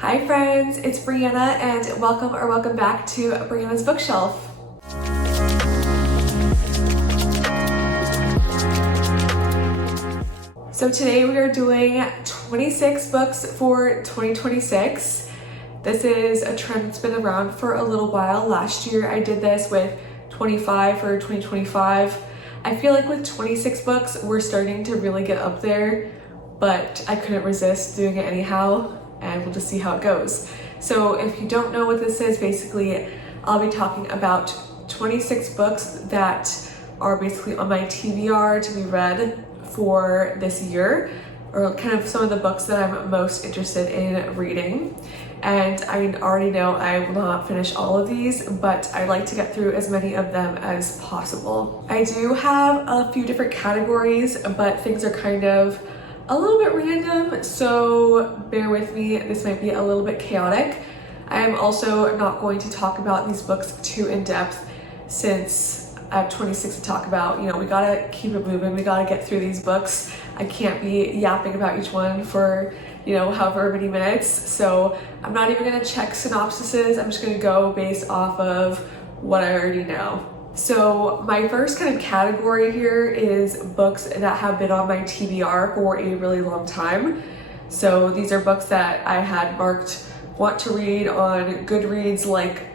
Hi friends, it's Brianna and welcome back to Brianna's Bookshelf. So today we are doing 26 books for 2026. This is a trend that's been around for a little while. Last year I did this with 25 for 2025. I feel like with 26 books we're starting to really get up there, but I couldn't resist doing it anyhow, and we'll just see how it goes. So if you don't know what this is, basically I'll be talking about 26 books that are basically on my TBR to be read for this year, or kind of some of the books that I'm most interested in reading. And I already know I will not finish all of these, but I like to get through as many of them as possible. I do have a few different categories, but things are kind of a little bit random, so bear with me. This might be a little bit chaotic. I am also not going to talk about these books too in depth since I have 26 to talk about. You know, we gotta keep it moving. We gotta get through these books. I can't be yapping about each one for, you know, however many minutes. So I'm not even gonna check synopsises. I'm just gonna go based off of what I already know. So my first kind of category here is books that have been on my TBR for a really long time. So these are books that I had marked want to read on Goodreads like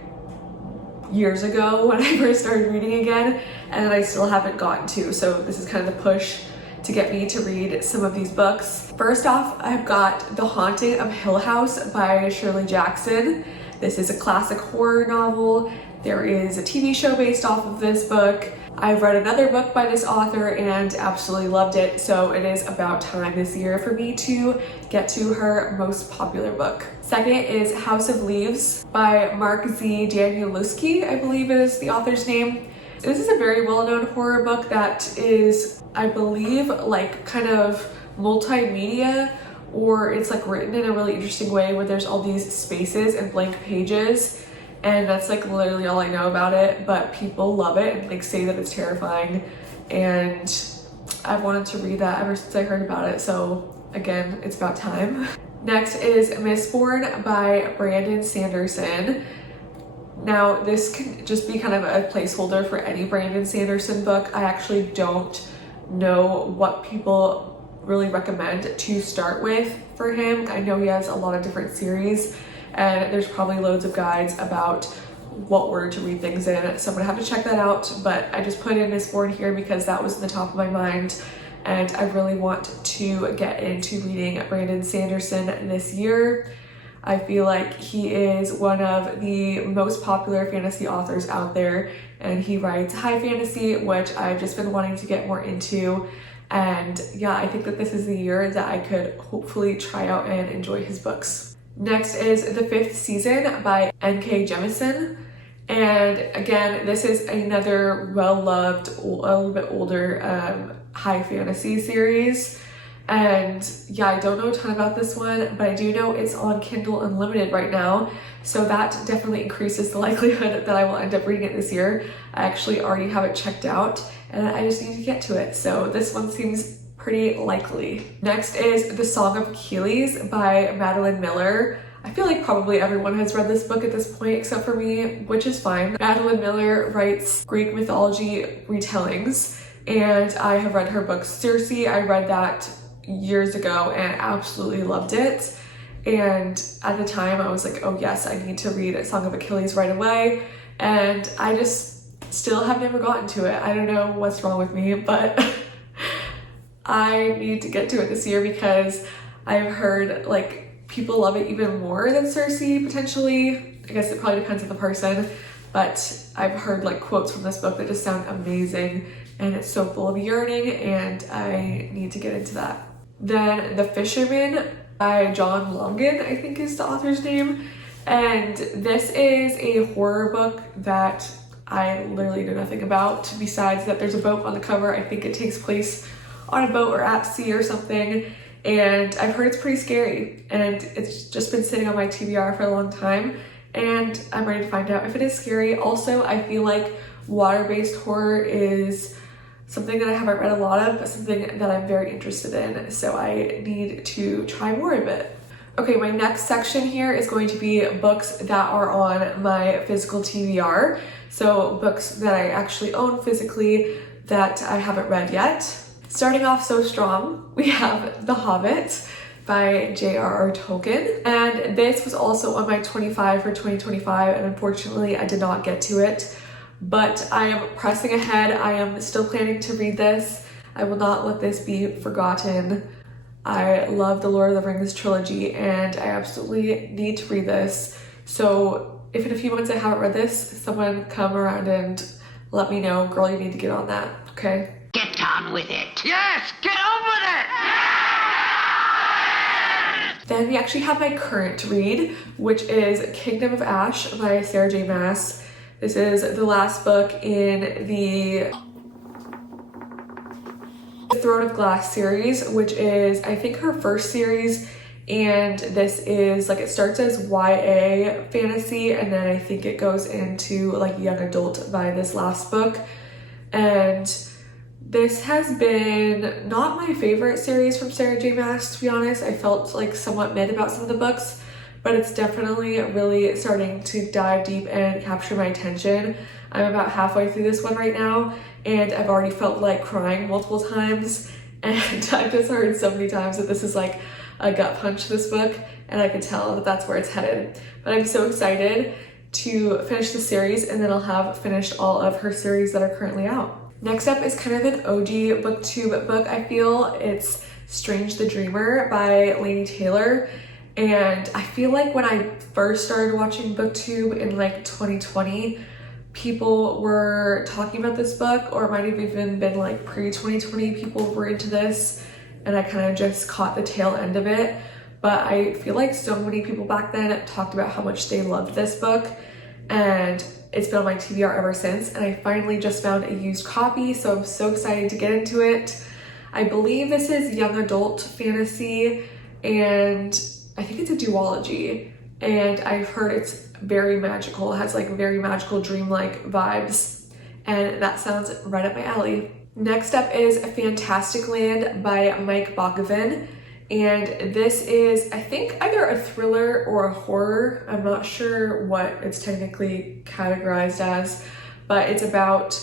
years ago when I first started reading again, and I still haven't gotten to. So this is kind of the push to get me to read some of these books. First off, I've got The Haunting of Hill House by Shirley Jackson. This is a classic horror novel. There is a TV show based off of this book. I've read another book by this author and absolutely loved it, so it is about time this year for me to get to her most popular book. Second is House of Leaves by Mark Z. Danielewski, I believe is the author's name. This is a very well-known horror book that is, I believe, like kind of multimedia, or it's like written in a really interesting way where there's all these spaces and blank pages. And that's like literally all I know about it, but people love it and like say that it's terrifying. And I've wanted to read that ever since I heard about it. So again, it's about time. Next is Mistborn by Brandon Sanderson. Now this can just be kind of a placeholder for any Brandon Sanderson book. I actually don't know what people really recommend to start with for him. I know he has a lot of different series, and there's probably loads of guides about what order to read things in, so I'm gonna have to check that out. But I just put in Mistborn here because that was in the top of my mind, and I really want to get into reading Brandon Sanderson this year. I feel like he is one of the most popular fantasy authors out there, and he writes high fantasy, which I've just been wanting to get more into. And yeah, I think that this is the year that I could hopefully try out and enjoy his books. Next is The Fifth Season by N.K. Jemisin. And again, this is another well-loved, a little bit older high fantasy series. And yeah, I don't know a ton about this one, but I do know it's on Kindle Unlimited right now. So that definitely increases the likelihood that I will end up reading it this year. I actually already have it checked out and I just need to get to it. So this one seems pretty likely. Next is The Song of Achilles by Madeline Miller. I feel like probably everyone has read this book at this point except for me, which is fine. Madeline Miller writes Greek mythology retellings, and I have read her book Circe. I read that years ago and absolutely loved it. And at the time I was like, oh yes, I need to read A Song of Achilles right away. And I just still have never gotten to it. I don't know what's wrong with me, but I need to get to it this year because I've heard like people love it even more than Circe potentially. I guess it probably depends on the person, but I've heard like quotes from this book that just sound amazing, and it's so full of yearning, and I need to get into that. Then The Fisherman by John Langan, I think is the author's name. And this is a horror book that I literally know nothing about, besides that there's a boat on the cover. I think it takes place on a boat or at sea or something, and I've heard it's pretty scary, and it's just been sitting on my TBR for a long time, and I'm ready to find out if it is scary. Also, I feel like water-based horror is something that I haven't read a lot of, but something that I'm very interested in, so I need to try more of it. Okay, my next section here is going to be books that are on my physical TBR. So books that I actually own physically that I haven't read yet. Starting off so strong, we have The Hobbit by JRR Tolkien. And this was also on my 25 for 2025, and unfortunately I did not get to it. But I am pressing ahead. I am still planning to read this. I will not let this be forgotten. I love the Lord of the Rings trilogy and I absolutely need to read this. So if in a few months I haven't read this, someone come around and let me know. Girl, you need to get on that, okay? Get on with it. Yes, get on with it! Then we actually have my current read, which is Kingdom of Ash by Sarah J. Maas. This is the last book in the Throne of Glass series, which is I think her first series, and this is like, it starts as YA fantasy and then I think it goes into like young adult by this last book. And this has been not my favorite series from Sarah J. Maas, to be honest. I felt like somewhat mid about some of the books, but it's definitely really starting to dive deep and capture my attention. I'm about halfway through this one right now, and I've already felt like crying multiple times, and I've just heard so many times that this is like a gut punch, this book, and I can tell that that's where it's headed. But I'm so excited to finish the series, and then I'll have finished all of her series that are currently out. Next up is kind of an OG booktube book, I feel. It's Strange the Dreamer by Laini Taylor. And I feel like when I first started watching booktube in like 2020, people were talking about this book, or it might have even been like pre-2020 people were into this, and I kind of just caught the tail end of it. But I feel like so many people back then talked about how much they loved this book, and it's been on my TBR ever since, and I finally just found a used copy, so I'm so excited to get into it. I believe this is young adult fantasy, and I think it's a duology, and I've heard it's very magical. It has like very magical dreamlike vibes, and that sounds right up my alley. Next up is Fantasticland by Mike Bockovich, and this is I think either a thriller or a horror. I'm not sure what it's technically categorized as, but it's about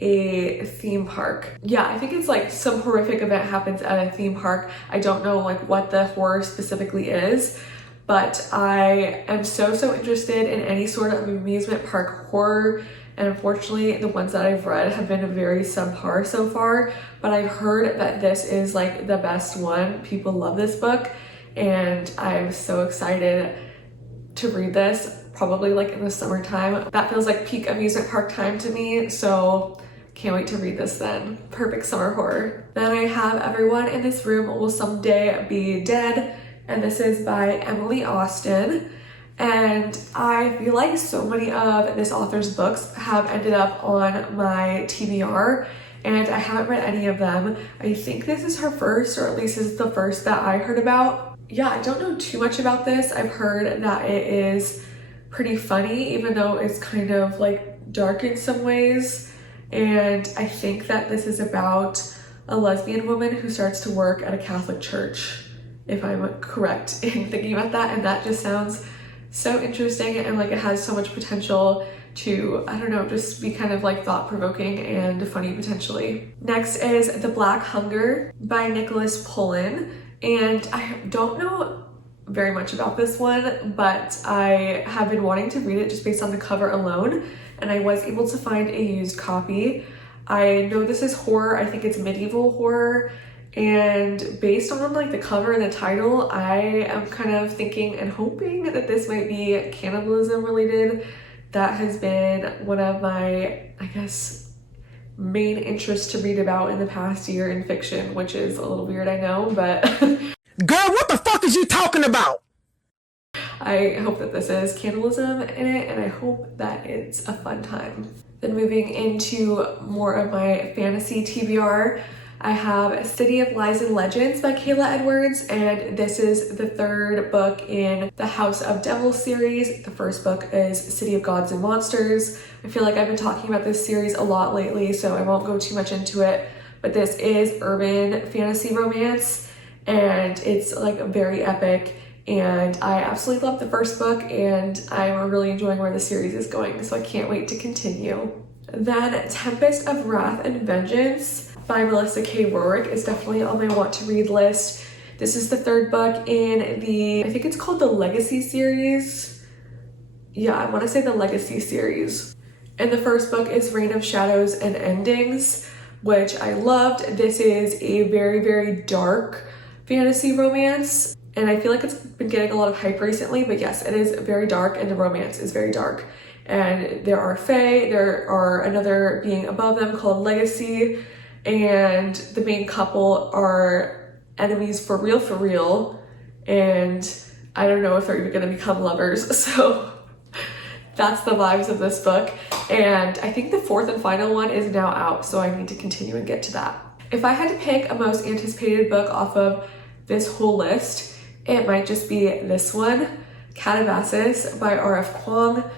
a theme park. Yeah, I think it's like some horrific event happens at a theme park. I don't know like what the horror specifically is, but I am so interested in any sort of amusement park horror, and unfortunately the ones that I've read have been very subpar so far, but I've heard that this is like the best one. People love this book, and I'm so excited to read this, probably like in the summertime. That feels like peak amusement park time to me, so can't wait to read this then. Perfect summer horror. Then I have Everyone in This Room Will Someday Be Dead, and this is by Emily Austen. And I feel like so many of this author's books have ended up on my TBR, and I haven't read any of them. I think this is her first, or at least is the first that I heard about. Yeah, I don't know too much about this. I've heard that it is pretty funny, even though it's kind of like dark in some ways. And I think that this is about a lesbian woman who starts to work at a Catholic church, if I'm correct in thinking about that. And that just sounds so interesting, and like it has so much potential to, I don't know, just be kind of like thought-provoking and funny potentially. Next is The Black Hunger by Nicholas Pullen, and I don't know very much about this one, but I have been wanting to read it just based on the cover alone, and I was able to find a used copy. I know this is horror. I think it's medieval horror, and based on like the cover and the title, I am kind of thinking and hoping that this might be cannibalism related. That has been one of my, I guess, main interests to read about in the past year in fiction, which is a little weird, I know, but girl, what the fuck is you talking about? I hope that this is cannibalism in it, and I hope that it's a fun time. Then moving into more of my fantasy TBR, I have City of Lies and Legends by Kayla Edwards, and this is the third book in the House of Devils series. The first book is City of Gods and Monsters. I feel like I've been talking about this series a lot lately, so I won't go too much into it, but this is urban fantasy romance, and it's like very epic, and I absolutely love the first book, and I'm really enjoying where the series is going, so I can't wait to continue. Then Tempest of Wrath and Vengeance by Melissa K. Roehrich is definitely on my want to read list. This is the third book in the, I think it's called the Legacy series. Yeah, I want to say the Legacy series. And the first book is Reign of Shadows and Endings, which I loved. This is a very, very dark fantasy romance, and I feel like it's been getting a lot of hype recently, but yes, it is very dark, and the romance is very dark. And there are fae, there are another being above them called Legacy, and the main couple are enemies for real, and I don't know if they're even gonna become lovers, so that's the vibes of this book. And I think the fourth and final one is now out, so I need to continue and get to that. If I had to pick a most anticipated book off of this whole list, it might just be this one, Katabasis by R F Kuang.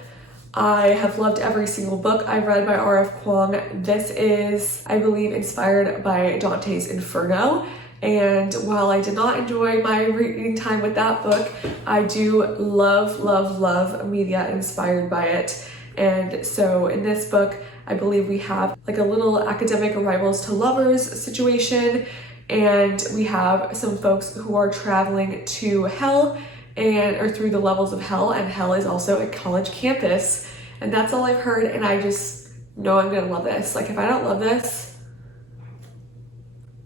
I have loved every single book I've read by R F Kuang. This is, I believe, inspired by Dante's Inferno. And while I did not enjoy my reading time with that book, I do love media inspired by it. And so in this book, I believe we have like a little academic rivals to lovers situation, and we have some folks who are traveling to hell or through the levels of hell, and hell is also a college campus. And that's all I've heard, and I just know I'm gonna love this. Like, if I don't love this,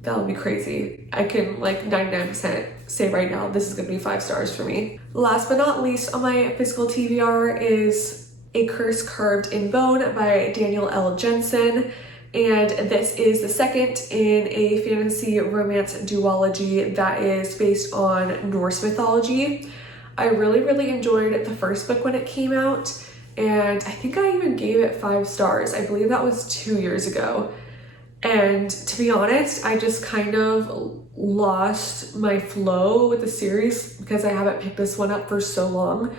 that would be crazy. I can like 99% say right now, this is gonna be 5 stars for me. Last but not least on my physical TBR is A Curse Carved in Bone by Danielle Jensen. And this is the second in a fantasy romance duology that is based on Norse mythology. I really enjoyed the first book when it came out, and I think I even gave it 5 stars. I believe that was 2 years ago. And to be honest, I just kind of lost my flow with the series because I haven't picked this one up for so long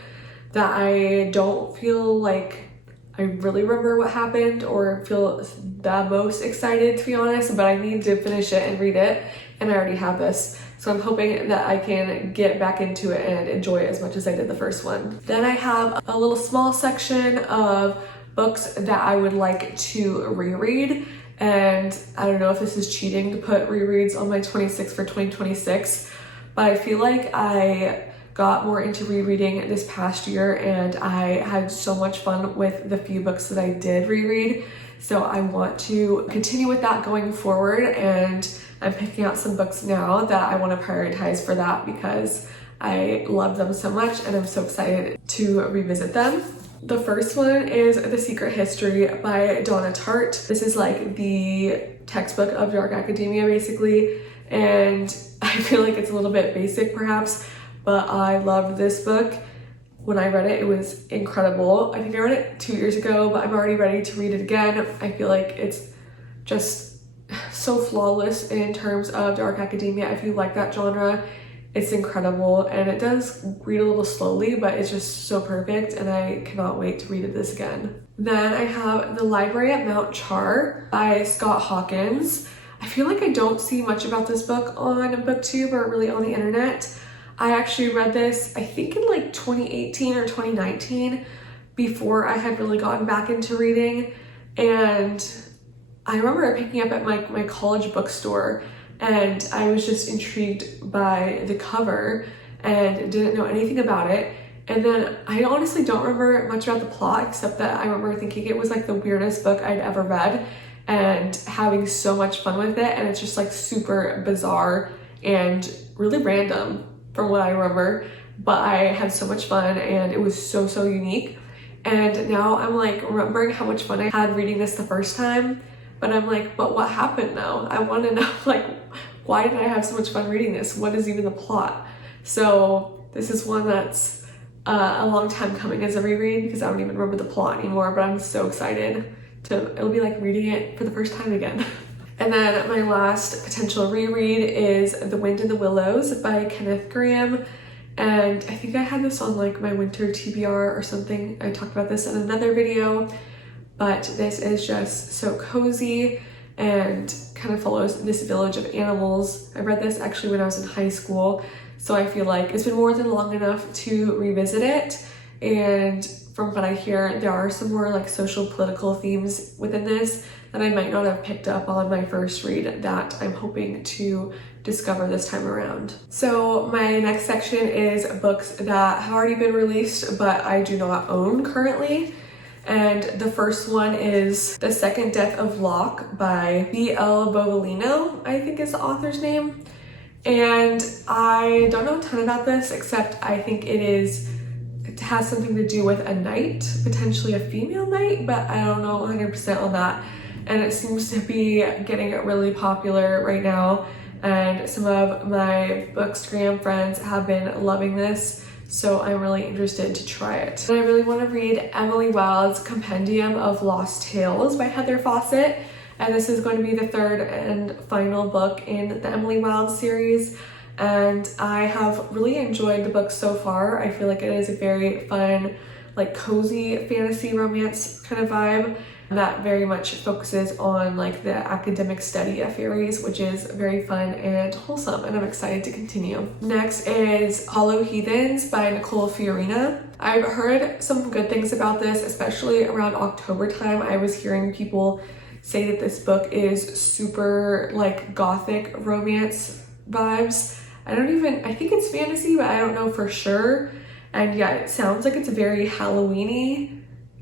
that I don't feel like I really remember what happened or feel the most excited, to be honest, but I need to finish it and read it, and I already have this. So I'm hoping that I can get back into it and enjoy it as much as I did the first one. Then I have a little small section of books that I would like to reread. And I don't know if this is cheating to put rereads on my 26 for 2026, but I feel like I got more into rereading this past year, and I had so much fun with the few books that I did reread. So I want to continue with that going forward, and I'm picking out some books now that I want to prioritize for that because I love them so much and I'm so excited to revisit them. The first one is The Secret History by Donna Tart. This is like the textbook of dark academia basically, and I feel like it's a little bit basic perhaps, but I loved this book. When I read it, it was incredible. I think I read it 2 years ago, but I'm already ready to read it again. I feel like it's just so flawless in terms of dark academia. If you like that genre, it's incredible, and it does read a little slowly, but it's just so perfect, and I cannot wait to read this again. Then I have The Library at Mount Char by Scott Hawkins. I feel like I don't see much about this book on BookTube or really on the internet. I actually read this, I think in like 2018 or 2019, before I had really gotten back into reading, and I remember picking up at my college bookstore, and I was just intrigued by the cover and didn't know anything about it. And then I honestly don't remember much about the plot, except that I remember thinking it was like the weirdest book I'd ever read and having so much fun with it. And it's just like super bizarre and really random from what I remember, but I had so much fun and it was so unique. And now I'm like remembering how much fun I had reading this the first time, but I'm like, but what happened now? I want to know, like, why did I have so much fun reading this? What is even the plot? So this is one that's a long time coming as a reread because I don't even remember the plot anymore, but I'm so excited it'll be like reading it for the first time again. And then my last potential reread is The Wind in the Willows by Kenneth Grahame. And I think I had this on like my winter TBR or something. I talked about this in another video, but this is just so cozy and kind of follows this village of animals. I read this actually when I was in high school, So I feel like it's been more than long enough to revisit it. And from what I hear, there are some more like social political themes within this that I might not have picked up on my first read that I'm hoping to discover this time around. So my next section is books that have already been released but I do not own currently. And the first one is The Second Death of Locke by B.L. Bovalino, I think is the author's name. And I don't know a ton about this, except I think it has something to do with a knight, potentially a female knight, but I don't know 100% on that. And it seems to be getting really popular right now. And some of my Bookstagram friends have been loving this, so I'm really interested to try it. And I really want to read Emily Wilde's Compendium of Lost Tales by Heather Fawcett. And this is going to be the third and final book in the Emily Wilde series. And I have really enjoyed the book so far. I feel like it is a very fun, like cozy fantasy romance kind of vibe that very much focuses on like the academic study of fairies, which is very fun and wholesome, and I'm excited to continue. Next is Hollow Heathens by Nicole Fiorina. I've heard some good things about this, especially around October time. I was hearing people say that this book is super like gothic romance vibes. I think it's fantasy, but I don't know for sure. And yeah, it sounds like it's very Halloween-y.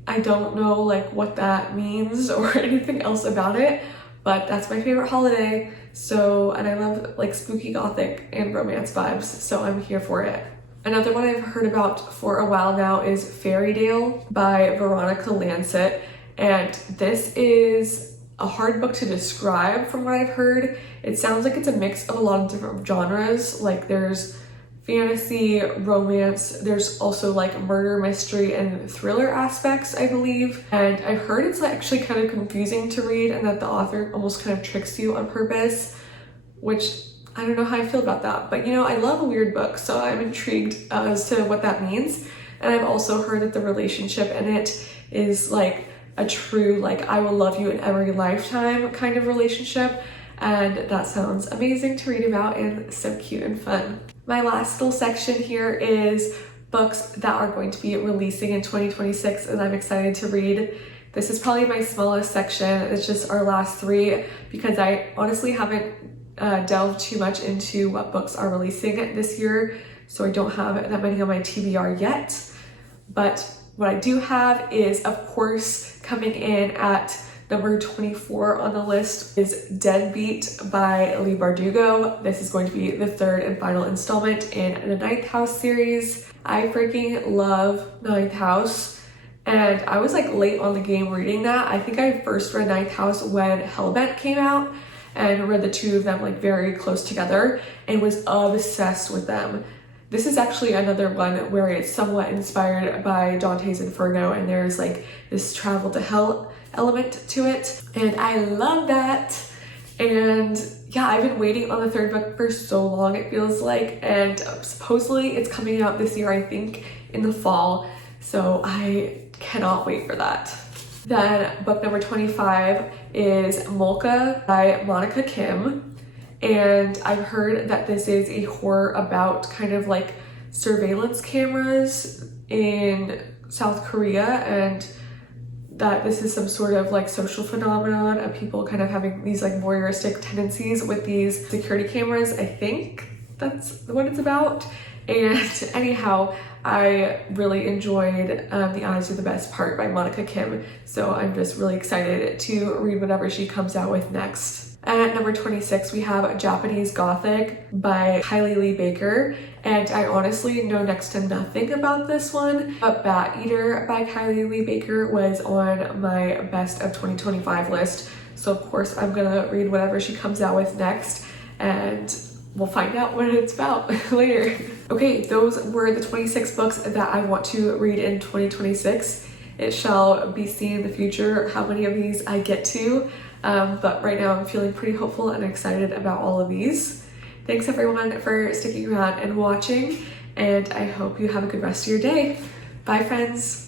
I don't know like what that means or anything else about it, but that's my favorite holiday. So, and I love like spooky gothic and romance vibes, so I'm here for it. Another one I've heard about for a while now is Fairytale by Veronica Lancet. And this is a hard book to describe from what I've heard. It sounds like it's a mix of a lot of different genres. Like there's fantasy, romance, there's also like murder, mystery, and thriller aspects, I believe. And I've heard it's actually kind of confusing to read and that the author almost kind of tricks you on purpose, which I don't know how I feel about that. But you know, I love a weird book, so I'm intrigued as to what that means. And I've also heard that the relationship in it is like a true, like, I will love you in every lifetime kind of relationship. And that sounds amazing to read about and so cute and fun. My last little section here is books that are going to be releasing in 2026 and I'm excited to read. This is probably my smallest section. It's just our last three because I honestly haven't delved too much into what books are releasing this year. So I don't have that many on my TBR yet. But what I do have is, of course, coming in at number 24 on the list is Deadbeat by Leigh Bardugo. This is going to be the third and final installment in the Ninth House series. I freaking love Ninth House. And I was like late on the game reading that. I think I first read Ninth House when Hellbent came out and read the two of them like very close together and was obsessed with them. This is actually another one where it's somewhat inspired by Dante's Inferno and there's like this travel to hell element to it. And I love that. And yeah, I've been waiting on the third book for so long, it feels like. And supposedly it's coming out this year, I think, in the fall. So I cannot wait for that. Then book number 25 is Molka by Monica Kim. And I've heard that this is a horror about kind of like surveillance cameras in South Korea and that this is some sort of like social phenomenon of people kind of having these like voyeuristic tendencies with these security cameras. I think that's what it's about. And anyhow, I really enjoyed The Eyes Are the Best Part by Monica Kim. So I'm just really excited to read whatever she comes out with next. And at number 26, we have Japanese Gothic by Kylie Lee Baker. And I honestly know next to nothing about this one, but Bat Eater by Kylie Lee Baker was on my best of 2025 list. So of course I'm gonna read whatever she comes out with next and we'll find out what it's about later. Okay, those were the 26 books that I want to read in 2026. It shall be seen in the future how many of these I get to. But right now I'm feeling pretty hopeful and excited about all of these. Thanks everyone for sticking around and watching, and I hope you have a good rest of your day. Bye friends.